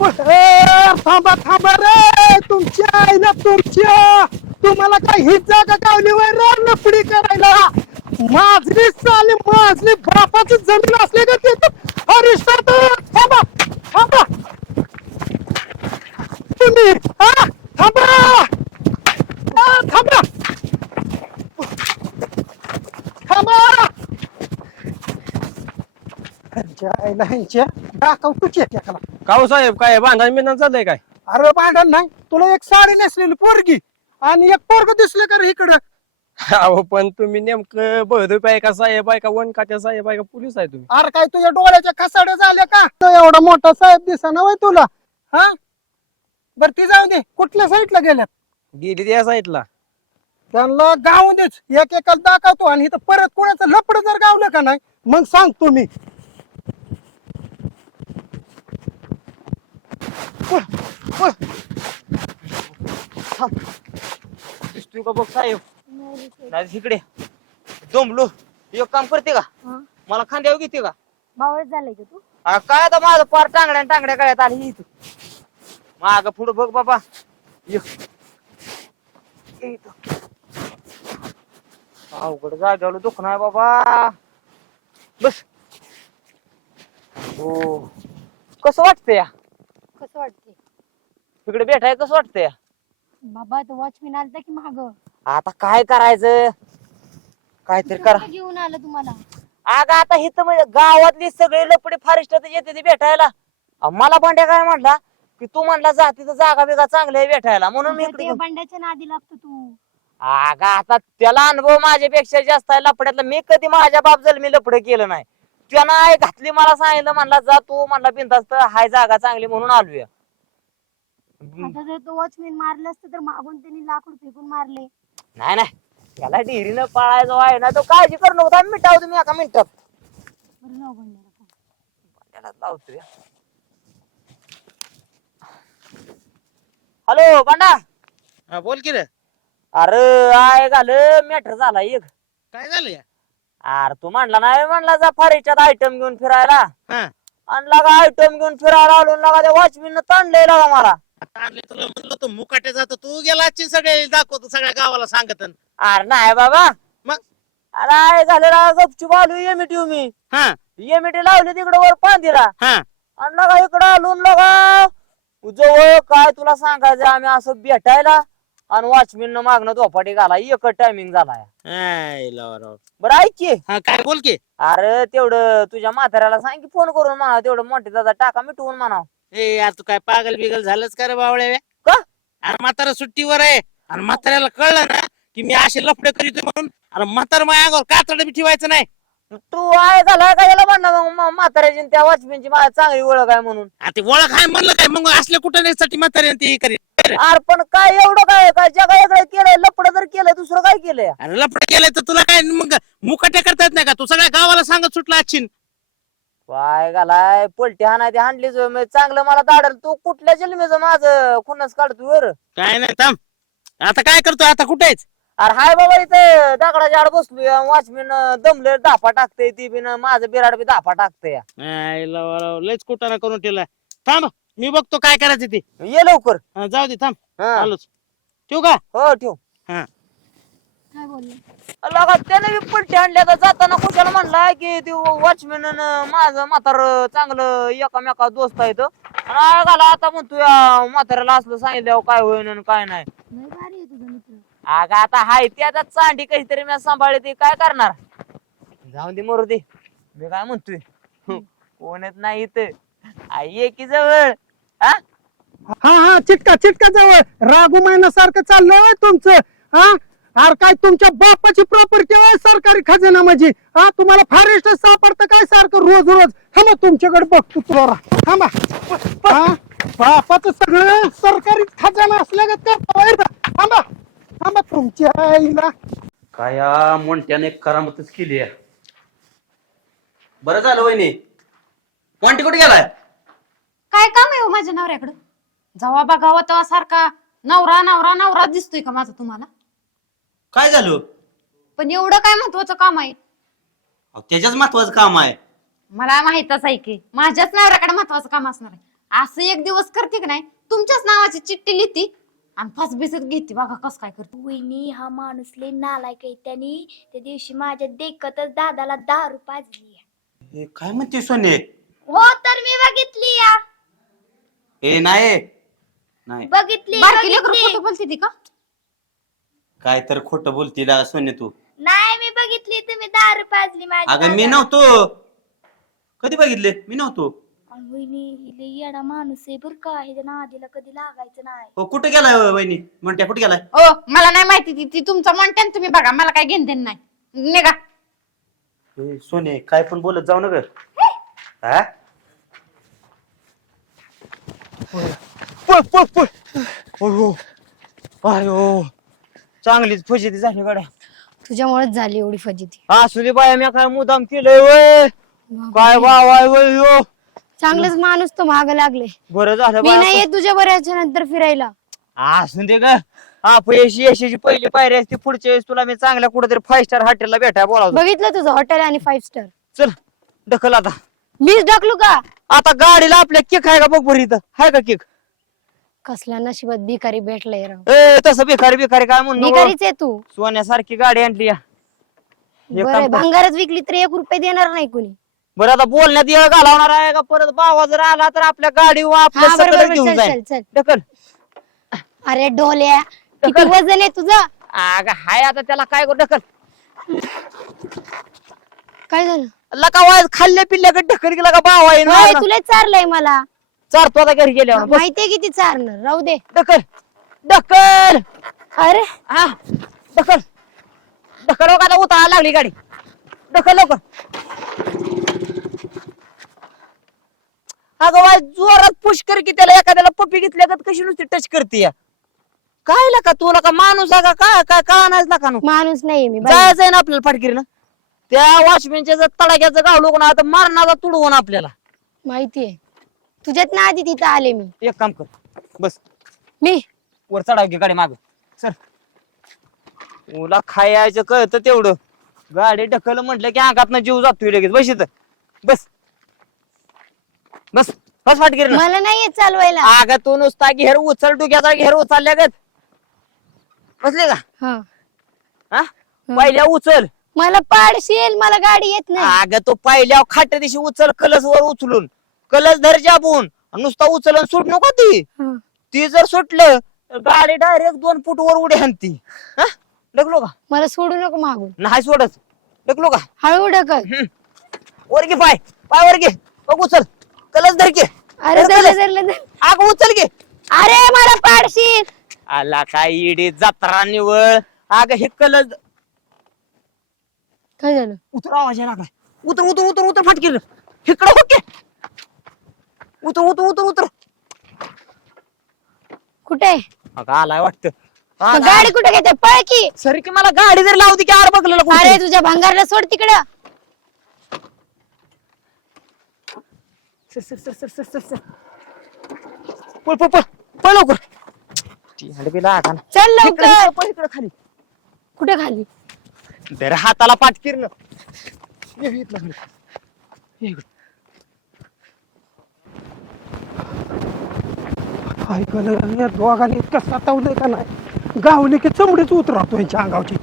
थांबा थांबा रे. तुमच्या आईला तुमच्या तुम्हाला काय ही जागा गावली वय रे लपडी करायला? माझली चाले माझली बापाची जमीन असली का ते? हरिष्ठ थांबा थांबा. तुम्ही हा थांबा. हा, थांबा. थांबा. ह्यांच्या आईला ह्यांच्या दाखव तुझ्या त्याला काऊ साहेब काय भांडण बिंडण चाललंय काय? अरे भांडण नाही तुला एक साडी नेसलेली पोरगी आणि एक पोरग दिसलं का रे इकडं? अहो पण तुम्ही नेमकं बहदूप आहे का साहेब आहे का वन काट्या साहेब आहे का पोलीस आहे तुम्ही? अरे काय तुझ्या डोळ्याच्या खसाड्या झाल्या का? तो एवढा मोठा साहेब दिसा ना तुला हा? बर ती जाऊ दे कुठल्या साईडला गेल्यात? गेली त्या साईडला त्यांना गाव देच एक एकाला दाखवतो आणि इथं परत कोणाचं लपड जर गावलं का नाही मग सांग तुम्ही दिसतोय का बघ साहेब. नाही इकडे. दमलो एक काम करते का. मला खांद्यावर घेते का? बावळट झालंय का तू? काय आता माझं पार टांगड्या टांगड्या गळ्यात आली इथं. माग पुढं बघ बाबा. ये. ये इथं. अवघड जागेवर दुखणं आहे बाबा. बस. हो. कसं वाटतंय या? कसं वाटते तिकडे भेटाय कसं वाटतंय? बाबा तो वॉचमॅन आलता की माग? आता काय करायचं? काहीतरी करा. घेऊन आलं तुम्हाला? अगं आता इथं म्हणजे गावातली सगळे लपडे फारिस्ट येते ते भेटायला. मला भांड्या काय म्हणला? की तू म्हणला जा तिथं जागा बिगा चांगली आहे भेटायला. म्हणून मी अगं, इकडे ते घेऊन- बंड्याच्या नादी लागतो तू. अगं आता त्याला अनुभव माझ्यापेक्षा जास्त आहे लपड्यातला. मी कधी माझ्या बाप मी लपड केलं नाही. त्यानं घातली मला सांगितलं म्हणला जा तू म्हणला बिंदास्त हाय जागा चांगली म्हणून आलोय. आता जर तो वॉचमॅन मारलं असतं तर मागून त्यांनी लाकूड फेकून मारले. नाही नाही. त्याला डिरीनं पाळायचं आहे ना तो काळजी करू नको. आम्ही मिटावतो मी एका मिनिटात बरं बंड्याला. त्याला लावतोय. हॅलो बांडा. हा बोल की रे. अरे आय घाल मॅटर झाला एक. काय झालं या? अरे तू म्हणला नाही म्हणला जा फारीच्यात आयटम घेऊन फिरायला. हा. आणि लगा आयटम घेऊन फिरायला आलो आणि लगा त्या वॉचमॅन ताणलंय लगा मला. आता आणले तुला म्हणलं तू मुकाटे जातो तू गेला आजची सगळे दाखवतो सगळ्या गावाला सांगत अरे नाही बाबा. मग? अरे झालं गपचूप आलो एमिटी मी. हा. एमिटी लावली तिकडे वर पांदिरा हा. आणि लगा इकडं आलो आणि लगा जवळ काय तुला सांगायचं आम्ही असं भेटायला आणि वॉचमॅन मागणं झोपाटी घाला. एकच टायमिंग झाला आय लावा राव. बरं ऐक की. हा काय बोल की? अरे तेवढं तुझ्या म्हाताऱ्याला सांग की फोन करून म्हणा तेवढं मोठे दादा टाका मिटवून म्हणा ए यार तू काय पागल बिगल झालंच का रे बावळ्या का? अरे म्हातारा सुट्टीवर आहे. आणि म्हाताऱ्याला कळलं ना की मी असे लफडे करीतो म्हणून. अरे म्हातार माझ्या अंगावर कातड बी ठेवायचं नाही. तू आहे झाला का याला म्हणणार मग म- म्हाताऱ्याची आणि त्या वॉचमॅनची माझ्या चांगली ओळख आहे म्हणून. आ ते ओळख आहे म्हणलं काय? मग असल्या कुठं साठी म्हातारे ते हे करीत? अरे पण काय एवढं काय काय जगा वेगळं केलंय लपड तर केलंय दुसरं काय केलंय? अरे लफडे केलंय तर तुला काय मग मुकाटे करता येत नाही का? तू सगळ्या गावाला सांगत सुटला आजची काय घालाय पलटी हाणाय ते हाणलीच होय. मग चांगलं मला दाडल तू कुठल्या जन्मेचं माझं खुनच काढतो वर? काय नाही थांब. आता काय करतोय आता कुठे आहेस अरे हाय बाबा इथं दगडाच्या आड बसलोय वॉचमॅन दमले धापा टाकते ती बिन माझं बिराड बी धापा टाकते आय लावा लयच कुटाणा करून ठेवलाय. थांब. मी बघतो काय करायचं ते. ये लवकर. हा, जाऊ दे थांब. हा. आलोच. ठेवू का? हो ठेव. काय बोलले? लगा त्याने बी पलटी आणल्या तर जाताना कुशाला म्हणलाय की ते वॉचमॅन माझं म्हातार चांगलं एकामेका दोस्त आहेत. आणि घाला आता म्हणतो या म्हाताऱ्याला असलं सांगितल्यावर काय होईन आणि काय नाही. लय भारी आहे तुझा मित्र. अगं आता हाय ती आता चांडी काहीतरी मी सांभाळली ती. काय करणार? जाऊन दे मरू दे. मी काय म्हणतोय? कोणच नाही इथं. आई ये की जवळ. हा? हा हा चिटका चिटका जवळ. रागू महिन्यासारखं चाललंय होय तुमचं हा? अरे काय तुमच्या बापाची प्रॉपर्टी आहे सरकारी खजाना म्हणजे हा तुम्हाला फॉरेस्ट सापडतं काय सारखं रोज रोज? थांबा तुमच्याकडे बघतो तुला थांबा. हा? बापाचं सगळं सरकारी खजाना असल्यागत करता होय रे. थांबा. थांबा तुमच्या आईला. काय या मोंट्याने करामतच केली आहे. बरं झालं वहिनी. मोंटी कुठे गेलाय? काय काम आहे हो माझ्या नवऱ्याकडं? जेव्हा बघावं तेव्हा सारखा नवरा नवरा नवरा दिसतोय का माझा तुम्हाला? काय झालं? पण एवढं काय महत्वाचं काम आहे? अहो, त्याच्याच महत्वाचं काम आहे. मला माहितच आहे की माझ्याच नवऱ्याकडे महत्वाचं काम असणार आहे. असं एक दिवस करते की नाही तुमच्याच नावाची चिठ्ठी लिहिती आणि फसबिसत घेते. बघा कस काय करते. वहिनी हा माणूस लय नालायक आहे त्यांनी. त्या दिवशी माझ्या देखतच दादाला दारू पाजली हे काय म्हणते सोने? हो तर मी बघितली या हे नाही. नाही. बघितली बारकी लेकरं बघितली. खोटं बोलते ती का? काय तर खोटं बोलतील आ, सोने तू. नाही मी बघितली तुम्ही दारू पाजली माझ्या अगं मी. नव्हतो. कधी बघितले? मी नव्हतो. वहिनी येडा माणूस आहे बर का? ह्याच्या नादीला कधी लागायचं नाही. हो कुठे गेलाय हो, वहिनी? म्हणत्या कुठे गेलाय? ओ मला नाही माहिती ती ती तुमचं म्हणते ना तुम्ही बघा मला काय घेण देण नाही. निघा. ए, सोने काय पण बोलत जाऊ नका हा? पळ पळ पळ अयो अयो चांगलीच फजिती झाली गाड्या. तुझ्यामुळेच झाली एवढी फजिती. असू दे बाया मी काय मुदाम केलंय वय? काय वाय वय यो? चांगलंच माणूस तो माग लागले. बरं झालं मी बाया. नाही येत तुझ्या बऱ्याच्या नंतर फिरायला. असू दे ग. अपयशी यशाची पहिली पायरी असते पुढच्या वेळेस तुला मी चांगल्या कुठेतरी फाईव्ह स्टार हॉटेलला भेटाय बोलावतो. बघितलं तुझं हॉटेल आणि फाईव्ह स्टार चल ढकल आता. मीच ढकलू का? आता गाडीला आपल्या केक आहे का बघ बरं इथं? हाय का केक कसल्या नशिबात भिकारी भेटलाय राव. ए तसं भिकारी भिकारी काय म्हणून. भिकारीच आहे तू. सोन्यासारखी गाडी आणली या. हे बरं काम कर. भंगारच विकली तर एक रुपये देणार नाही कुणी. बरं आता बोलण्यात येळ घालवणार आहे का? परत बाबा जर आला तर आपल्या गाडी हा बरोबर घेऊन चल जाईल. चल चल. ढकल. अरे ढोल्या किती ढकल. वजन आहे तुझं? अग हाय आता त्याला काय करू? ढकल. काय झालं? लका वाज खाल्ल्या पिल्ल्या ढकल गेला का बावा होय, मागं. तुला चारलंय मला. चारतो आता घरी गेल्यावर. बस, माहितीये किती चारणार? राहू दे. ढकल. ढकल. अरे. हा. ढकल. ढकल हो का आता उतरायला लागली गाडी. ढकल लवकर. अगं वाज जोरात पुश कर की त्याला एखाद्याला पप्पी का कशी नुसती टच करते या. काय लका तुला का माणूस आहे का काय काय कळा नाही नु माणूस नाहीये मी बाई. जायचंय ना आपल्याला फाटकीरनं. त्या वॉचमॅनच्या जर तडाख्याचं गाव लोक ना आता मारणारा तुडवून आपल्याला. माहितीये. तुझ्यात ना आधी तिथं आले मी. एक काम कर. बस. मी? वर चढाव घे गाडी माग. सर तुला खायचं कळतं तेवढं. गाडी ढकल म्हटलं की अंगात जीव जातोय लगेच. बस इथं. बस. बस. बस फाटकीर मला नाही येत चालवायला. अगं तू नुसता घेर उचल डुक्याचा घेर उचलल्या गत बसले का? हा. हा? पहिल्या उचल. मला पाडशील मला गाडी येत नाही. अगं तो पहिल्या खाट्या दिवशी उचल कलस वर उचलून. कलस धर जाबून. आणि नुसता उचल सुट नको ती. हा. ती जर सुटलं तर गाडी डायरेक्ट दोन फूट वर उडी हाणती हा? डगलो का? मला सोडू नको मागून. नाही सोडत. डगलो का? हळू ढकल. हम्म. वर घे पाय. पाय वर घे. बघ उचल. कलस धर घे अरे धर धरलं कलस. धरलं धरलं. अगं उचल घे अरे मला पाडशील. आला काय इडी जत्रा निवळ अगं हे कलस काय झालं? उतर आवाज यायला लागलाय. उतर उतर उतर उतर फाटकीर इकडं हो की. उतर उतर उतर उतर. कुठे अगं आलाय वाटतं. मग गाडी कुठे घेते? पळ की. सरी की मला गाडी जर लावती की आर बघलेलं अरे तुझ्या भंगारला सोड तिकडं. सर सर सर सर सर सर पळ पळ पळ. पळ लवकर. ती ना. चल इकडं, लवकर इकडं, पळ इकडं खाली. कुठे खाली? दर हाताला पाठकीर इकडं ये इकडं. ऐकलं या दोघांनी? इतकं सतावलंय का नाही? गावले की चमडीच उतरवतो यांच्या अंगावची.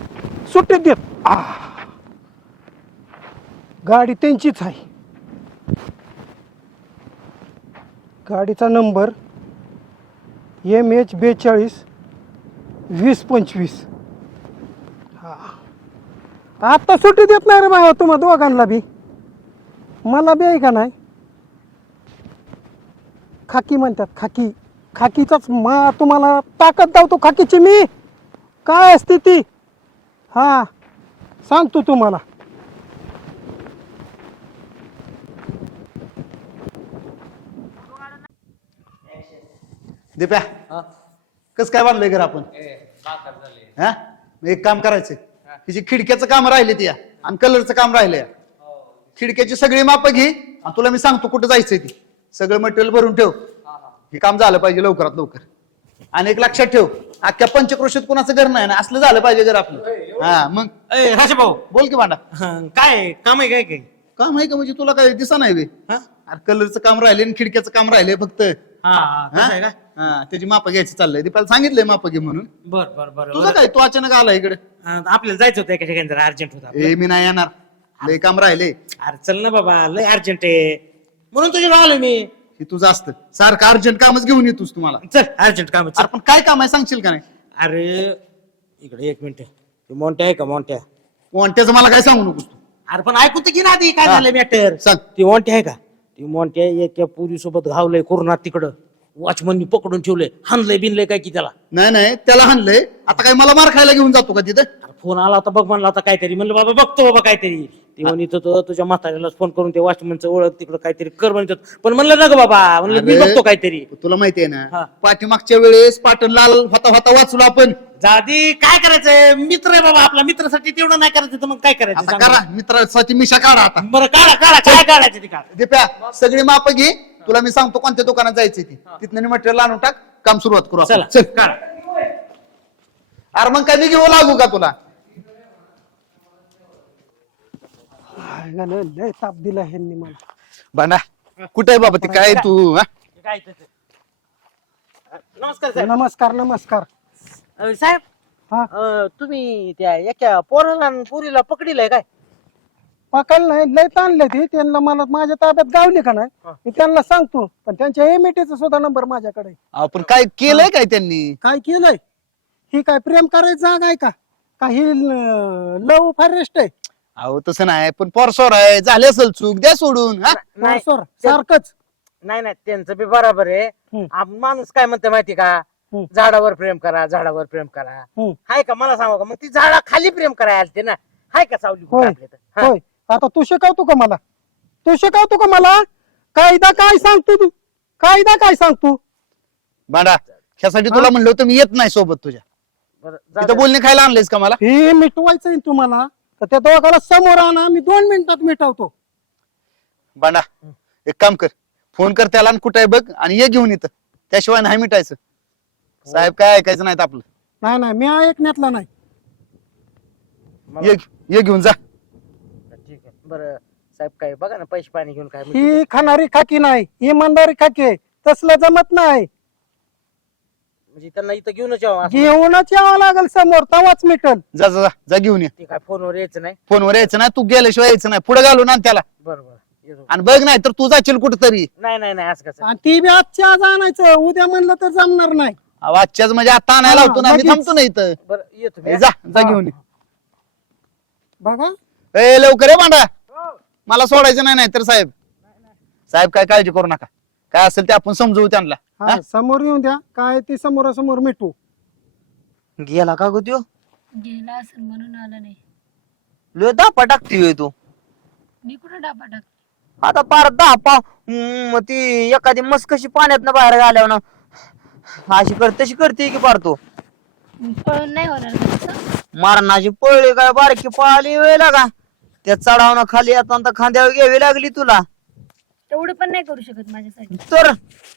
सुट्टीत देत. आ. गाडी त्यांचीच आहे. गाडीचा नंबर एम एच बेचाळीस वीस पंचवीस. आत्ता सुट्टी देत नाही रे बाबा तुम्हा दोघांना बी. मला बी आहे का नाही? खाकी म्हणतात खाकी. खाकीचाच मा तुम्हाला ताकद दावतो खाकीची मी. काय असते ती? हा सांगतो तुम्हाला. दिप्या कस काय बांधलंय घर आपण? हा? मग एक काम करायचं हिची खिडक्याचं काम राहिले ती आणि कलरचं काम राहिलंय खिडक्याची सगळी माप घे आणि तुला मी सांगतो कुठं जायचंय ती. सगळं मटेरियल भरून ठेव. हे काम झालं पाहिजे लवकरात लवकर. आणि एक लक्षात ठेव अख्ख्या पंचक्रोशीत कोणाचं घर नाही ना? असलं झालं पाहिजे घर आपलं. हा मग? ए, राजा भाऊ बोल की भांडा. काय काम आहे काय काय काम आहे का म्हणजे तुला काय दिसा नाही बे? हा? अरे कलरचं काम राहिले आणि खिडक्याचं काम राहिले फक्त. हा तसं आहे का? हा त्याची माप घ्यायची चाललंय. दीपाला सांगितलंय माप घे म्हणून. बर बर बर तुझं काय? तू अचानक आला इकडे. आपल्याला जायचं होतं एका ठिकाणी जरा अर्जंट होता ए मी नाही येणार. लय काम राहिले. अरे चल ना बाबा लय अर्जंट आहे. म्हणून तुझ्या आलो मी. हे तुझं असतं. सारखं अर्जंट कामच घेऊन येतोस तुम्हाला. चल अर्जंट काम आहे, चल. अरे पण काय काम आहे? सांगशील का नाही? अरे इकडे एक मिनिट. ते मोंट्या आहे का? मोंट्या. कोणत्याचं मला काय सांगू नकोस तू. अरे पण ऐकू तर की ना आधी. काय हा. झालं मॅटर सांग. ती मोंट्या आहे का? ती एका पुरी सोबत घावलंय कोरोनात तिकडं. वॉचमननी पकडून ठेवलंय. हाणलंय बिनलंय काय की त्याला? नाही नाही त्याला हाणलंय. आता काय मला मार खायला घेऊन जातो का तिथं? अरे फोन आला होता बघ म्हणला होता काहीतरी. म्हणलं बाबा बघतो बाबा काहीतरी. ते म्हणत होतं तुझ्या म्हाताऱ्याला फोन करून ते वॉचमनचं ओळख तिकडं काहीतरी कर म्हणत होतं. पण म्हणलं ना ग बाबा म्हणलं मी अरे, बघतो काहीतरी. तुला माहितीये हा. ना पाठीमागच्या वेळेस पाटण लाल होता होता वाचलो आपण. जादी काय करायचंय? मित्र आहे बाबा आपला मित्रासाठी तेवढं नाही करायचं तर मग काय करायचं आता सांग. करा. मित्रासाठी मिशा काढा आता. बरं काढा काढा काय काढायचं ते काढा. दिप्या सगळी माप घे. तुला मी सांगतो कोणत्या दुकानात जायचं ती. तिथनं मटेरियल आणून टाक काम सुरुवात करू आपण. चला. चल. काढा. अरे मग काय मी घेऊ लागू का तुला? हायला लय लय ताप दिला ह्यांनी मला. बांडा कुठे आहे बाबा ती? काय तू हा? काय नमस्कार साहेब. नमस्कार नमस्कार. अ, साहेब हा. अ, तुम्ही त्या एका पोराला आणि पोरीला पकडीलाय काय? पकड नाही लय ताणले ते. त्यांना मला माझ्या ताब्यात गावली का नाही? मी त्यांना सांगतो. पण त्यांच्या एमएटीचा सुद्धा नंबर माझ्याकडे आहे. आपण काय केलंय काय त्यांनी? काय केलंय? ही काय प्रेम करायची जागा आहे का? का ही लव फॉरेस्ट आहे? अहो तसं नाही पण पोरसोर आहे. झाले असेल चूक द्या सोडून हा? नाही सर सारखंच. नाही नाही त्यांचं बी बरोबर आहे. हम्म. आप- माणूस काय म्हणतो माहिती का? हम्म. झाडावर प्रेम करा झाडावर प्रेम करा. हम्म. हाय का? मला सांगा का? मग ती झाडा खाली प्रेम करायला आलते ना. हाय का सावली कुठं होय. आपल्या इथं? हा. होय. आता तू शिकवतो का मला? तू शिकवतो का मला? कायदा काय सांगतो तू? कायदा काय सांगतो? बांडा ह्यासाठी तुला म्हणलं होतं मी येत नाही सोबत तुझ्या. बरं, जाऊ. बोलणे खायला आणलेस का मला? हे मिटवायचंय तुम्हाला. तर त्या दोघाला समोर आणा मी दोन मिनिटात मिटवतो. बांडा एक काम कर. फोन कर त्याला आणि कुठे आहे बघ आणि ये घेऊन इथं. त्याशिवाय नाही मिटायचं. साहेब काय ऐकायचं नाहीत आपलं. नाही नाही मी ऐकण्यातला नाही. ये ये घेऊन जा. ठीक आहे. बरं साहेब काय बघा ना पैसे पाणी घेऊन काय ही खाणारी खाकी नाही इमानदारी खाकी आहे. तसलं जमत नाही. म्हणजे त्यांना इथं घेऊनच यावं असं. घेऊनच यावं लागेल समोर तवाच मिटल. जा जा जा, जा घेऊन ये. ते काय फोनवर यायचं नाही? फोनवर यायचं नाही तू गेल्याशिवाय यायचं नाही. पुढे घालून आण त्याला. बरं बरं येतो. आणि बघ नाही तर तू जाशील कुठतरी. नाही नाही नाही असं कसं? आणि ती बी आजच्या आज आणायचं उद्या म्हणलं तर जमणार नाही. आजच्याच म्हणजे आता आणायला होतो ना मी लगेच. थांबतो ना इथं. बरं येतो मी, ए, हा. जा जा घेऊन ये. बघा. ए लवकर ये मांडा मला सोडायचं नाही नाही तर साहेब. साहेब काय काळजी करू नका. काय असेल ते आपण समजवू त्यांना. हा समोर येऊन द्या. काय ते समोरासमोर मिटू. गेला का गो त्यो? गेला असेल म्हणून आला नाही. लो दापा टाकतोय तू. मी कुठं टाक आता पार दहा पा हम्म, ती एखादी मस कशी पाण्यात बाहेर घाल्यावर ना. अशी कर तशी करते की पार तू. पळून नाही होणार तसं. मारणाची पळली काय बारकी पळाली वेळ लागा. त्या चढावणं खाली येताना खांद्यावर घ्यावी लागली तुला. तेवढं पण नाही करू शकत माझ्यासाठी. तर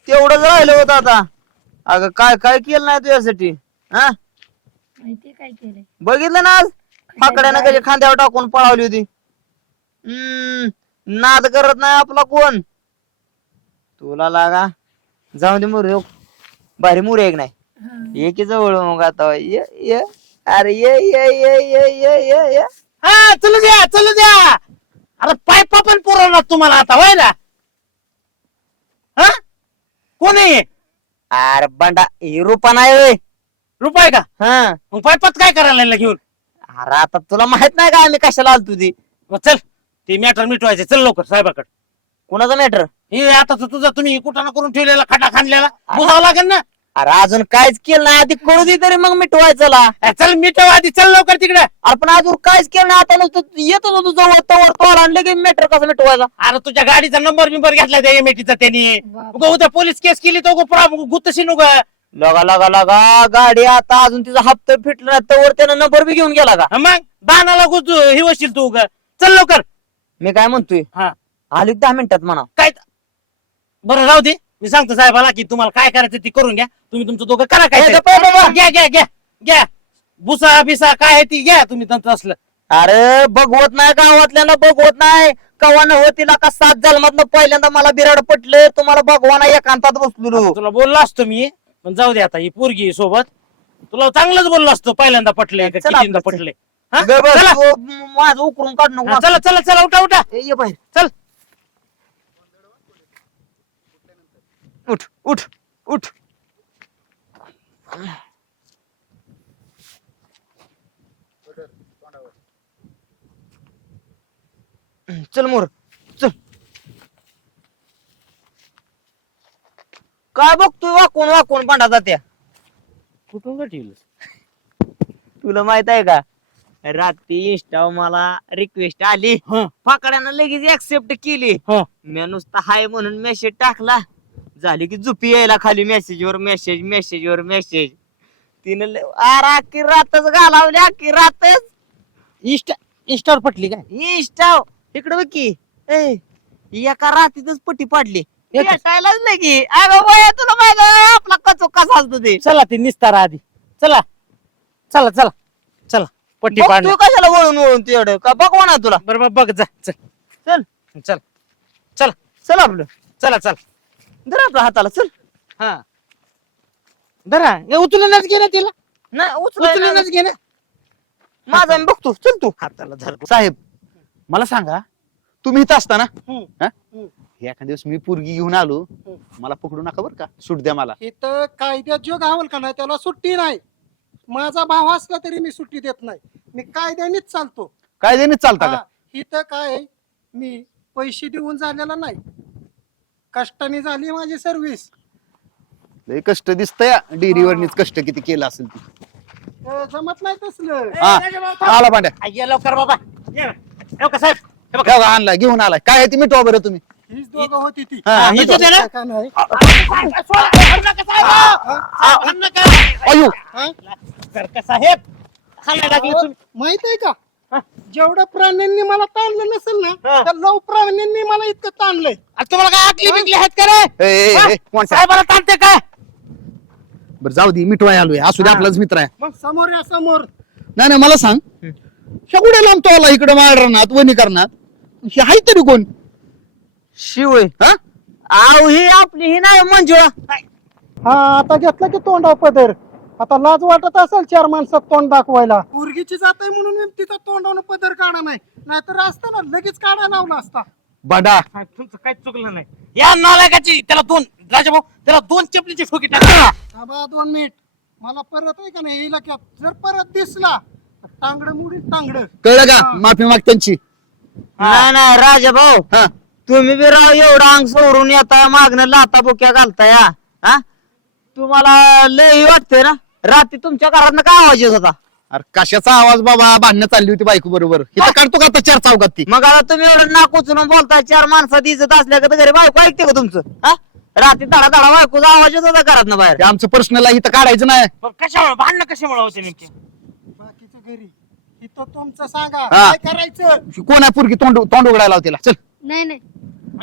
तेवढंच राहिलं होतं आता. अगं काय काय केलं नाही तुझ्यासाठी? हा? माहितीये काय केलंय? बघितलं ना आज? फाकड्यानं कशी खांद्यावर टाकून पळावली होती. हम्म नाद करत नाही आपला कोण? तुला लागा. जाऊ दे मुरे भारी मुरे एक नाही. हा. ये की जवळ मग आता. ये ये. अरे ये ये ये ये ये ये ये. हा चलू द्या चलू द्या. अरे पायपा पण पुरवणार तुम्हाला आता होय ना? हा? कोण? आहे अरे बंडा ही रुपा नाही होय. रुपये का? हा. मग पायपात काय करायला लागला घेऊन? अरे आता तुला माहीत नाही का आम्ही कशाला आलतो ती? मग चल ते मॅटर मिटवायचे. चल लवकर साहेबाकडे. कुणाचा मॅटर हे आता तर तुझा तुम्ही कुठं करून ठेवलेला खड्डा खांदलेला बुजावं लागेल ना? अरे अजून काहीच केलं नाही. आधी कळू दे तरी मग मिटवायचं ला अरे चल मिटव आधी. चल लवकर तिकडे. अरे पण अजून काहीच केलं नाही. आता नुसतं येत होतं तुझं वरतावर तोल आणलं की मॅटर कसं मिटवायचा? अरे तुझ्या गाडीचा नंबर बिंबर घेतला त्या एमएटीचा त्यांनी. उगा उद्या पोलीस केस केली तो गुत्तशी नुग लगा लगा लगा. गाडी आता अजून तिचा हप्ता फिटला नाही. तवर त्यानं नंबर बी घेऊन गेला का? मग? दानाला गुत ही वशील तू उगा. चल लवकर. मी काय म्हणतोय? हा. आली दहा मिनिटात म्हणा. काय? बरं राहू दे. मी सांगतो साहेबाला की तुम्हाला काय करायचं ते करून घ्या. तुम्ही तुमचं दोघं करा काय ए, ते. गप्प आहे बाबा. घ्या घ्या घ्या घ्या. भुसा बिसा काय आहे ती घ्या तुम्ही तुमचं असलं. अरे बघवत नाही गावातल्याला बघवत नाही. कवा नव्ह तिला का सात जन्मात पहिल्यांदा मला बिराड पटलं तुम्हाला भगवान एकांतात बसलो तुला बोललो असतो मी पण जाऊ दे आता ही पोरगी आहे सोबत. तुला चांगलंच बोललो असतो पहिल्यांदा पटले का चला कितींदा आपलं. पटले हा? चला. माझं उकरून काढ नको. चला चला चला उठा उठा. ये बाहेर. चल. उठ उठ. चल मोर चल. काय बघतोय वाकून वाकून भांडा जात्या. कुठून का तुला माहीत आहे का? रात्री इंस्टा मला रिक्वेस्ट आली. हं. फाकड्यानं लगेच ऍक्सेप्ट केली. हं. मी नुसता हाय म्हणून मेसेज टाकला. झाली की झुपी यायला खाली मेसेज वर मेसेज मेसेज वर मेसेज तिनं अरे अख्खी रातच घालावली अख्खी रातच. इंस्टा इंस्टावर पटली काय? इंस्टा इकडे बघ की. ए, एका रात्रीतच पट्टी पाडली. एकच. भेटायलाच लगी अगं बाया तुला माहीत आहे आपला कचो कसा असतो ते. चला ते निस्तारा आधी. चला. चला चला. चला पट्टी बघ तू कशाला वळून वळून तू एवढं. का बघवा ना तुला. बरोबर बघ जा चल चल. चल. चला. चल आपलं. चला चल. धर आपल्या हाताला चल. हा. बरा हे उचलूनच घे ना तिला. नाही घे ना. माझा मी बघतो. चल तू. हाताला धर. साहेब मला सांगा तुम्ही इथं असता ना हम्म. हा? एखाद्या दिवस मी पोरगी घेऊन आलो मला पकडू नका बरं का? सूट द्या मला. इथं कायद्यात जो गावल का नाही त्याला सुट्टी नाही. माझा भाव असला तरी मी सुट्टी देत नाही. मी कायद्यानेच चालतो. काय देणे चालता का? हा, इथं काय मी पैसे देऊन झालेला नाही. कष्टाने झाली माझी सर्व्हिस लय कष्ट दिसतंय डेअरीवरनीच कष्ट किती केलं असेल ती. जमत नाही तसलं. हा आला पांड्या ये लवकर बाबा. ये. लवकर साहेब. हे बघ. ठेवा, आणलाय घेऊन आलाय. काय आहे ती मिटवा बरं तुम्ही? हीच दोघं होती ती. हा, हा, मिटवा. इथेच आहे ना? का नाही. अयो. सरका साहेब. खायला लागले तुम्ही. माहीत आहे का? जेवढ्या प्राण्यांनी मला ताणलं नसेल ना हा. त्या लव प्राण्यांनी मला इतकं ताणलंय. आता तुम्हाला काय आकली बिकली आहेत का रे? ए, ए, ए, कोण साहेब? साहेबाला ताणते काय? बरं जाऊ दे मिटवाय आलोय. असू दे आपलाच मित्र आहे. मग समोर या समोर. नाही नाही मला सांग. शेवढे लांब तो आला इकडे माळरानात वनी करणात. हे आहे तरी कोण? शिव आहे. हा? आव ही आपली ही नाही मंजुळा. हा आता घेतलं की तोंडाव पदर. आता लाज वाटत असेल चार माणसात तोंड दाखवायला. पोरगीची जात आहे म्हणून मी तिचा तोंडावनं पदर काढा नाही. नाहीतर असतं ना लगेच काढायला लावला असता. बाडा. तुमचं काही चुकलं नाही. या नालायकाची त्याला दोन राजा भाऊ त्याला दोन चपलीची ठोकी टाका. दोन मिनिट. मला परत आहे का नाही इलाक्यात जर परत दिसला टांगड मुडी टांगड. कळलं का? माफी माग त्यांची. नाही नाही राजा भाऊ हा. तुम्ही बी राव एवढा अंग सोडून येताय मागणं लाता बुक्या घालताय हा? हा? तुम्हाला लय वाटतंय ना? रात्री तुमच्या घरात काय आवाज येत होता? अरे कशाचा आवाज बाबा? भांडणं चालली होती बायको बरोबर. इथं काढतो का आता चार चौकात ती? मग आता तुम्ही एवढं नाक उचलून बोलताय चार माणसात इज्जत असल्या का घरी बायको ऐकते का तुमचं? हा? रात्री धडा धडा बायकोचा आवाज येत होता घरात बाहेर. ते आमचं पर्सनल आहे इथं काढायचं नाही. पण कशामुळे? भांडणं कशामुळे होते नेमके? बाकीच्या घरी. इथं तुमचं सांगा. हा. काय करायचं? कोण आहे पोरगी? तोंड तोंड उघडायला लाव तिला. चल. नाही नाही.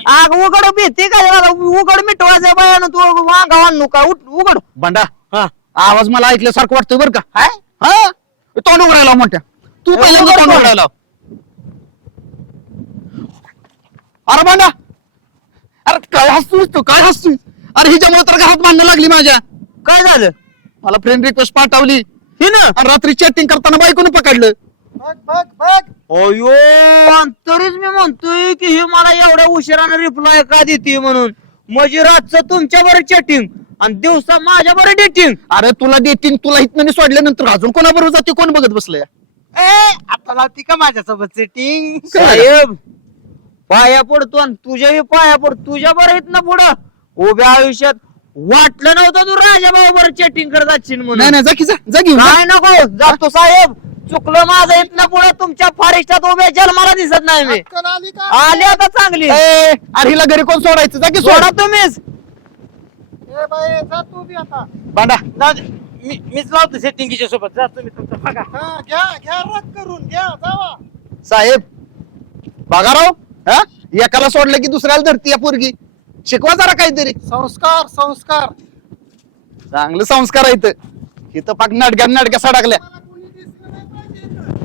आग उघड भीती काय? उघड मिटवायचं बायानं तू वांगा आणू का उठ- उघड. बंडा. हा. आवाज मला ऐकल्यासारखं वाटतोय बरं का. हाय? हा? तोंड उघडायला म्हणत्या तू पहिल्यांदा तोंड? उघडायला लाव. अरे बंडा अरे काय हसतोस तू? काय हसतोय अरे हिच्यामुळे तर घरात भांडणं लागली माझ्या. काय झालं? मला फ्रेंड रिक्वेस्ट पाठवली. ही ना? आणि रात्री चॅटिंग करताना बायकोने पकडलं. बघ बघ बघ. अयो तरीच मी म्हणतोय की हे मला एवढ्या उशिराने रिप्लाय का देते म्हणून? म्हणजे रातचं तुमच्या बरं चॅटिंग आणि दिवसा माझ्या बरं डेटिंग अरे तुला देतीन तुला इथनं सोडल्यानंतर अजून कोणाबरोबर जाते कोण बघत बसलंय? आता लावती का माझ्यासोबत सेटिंग साहेब पाया पडतो आणि तुझ्याही पाया पड तुझ्या बरं येत ना पुढं. उभ्या आयुष्यात वाटलं नव्हतं तू राजा बरोबर चॅटिंग करत असशील नाही म्हणून. नाही जा की जा जा घेऊन जा. काय नको? जातो साहेब. चुकलं माझं इथनं पुढे तुमच्या फॉरेस्टात उभ्या जन्माला दिसत नाही मी. आली का? आली आता चांगली. ए, अरे हिला घरी कोण सोडायचं? जा की सोडा. सोडा तुम्हीच. जाऊ दे. मी मीच लावतो सेटिंगच्या सोबत. जा तुम्ही तुमचं बघा. हा घ्या घ्या करून घ्या जावा. साहेब बघा राव हा? एकाला सोडलं की दुसऱ्याला धरती या पोरगी. शिकवा जरा काहीतरी. संस्कार संस्कार. चांगलं संस्कार आहेत इथं. पाक नडक्या नडक्या सडकल्या. मला कोणी दिसलं नाही पाहिजे इथं.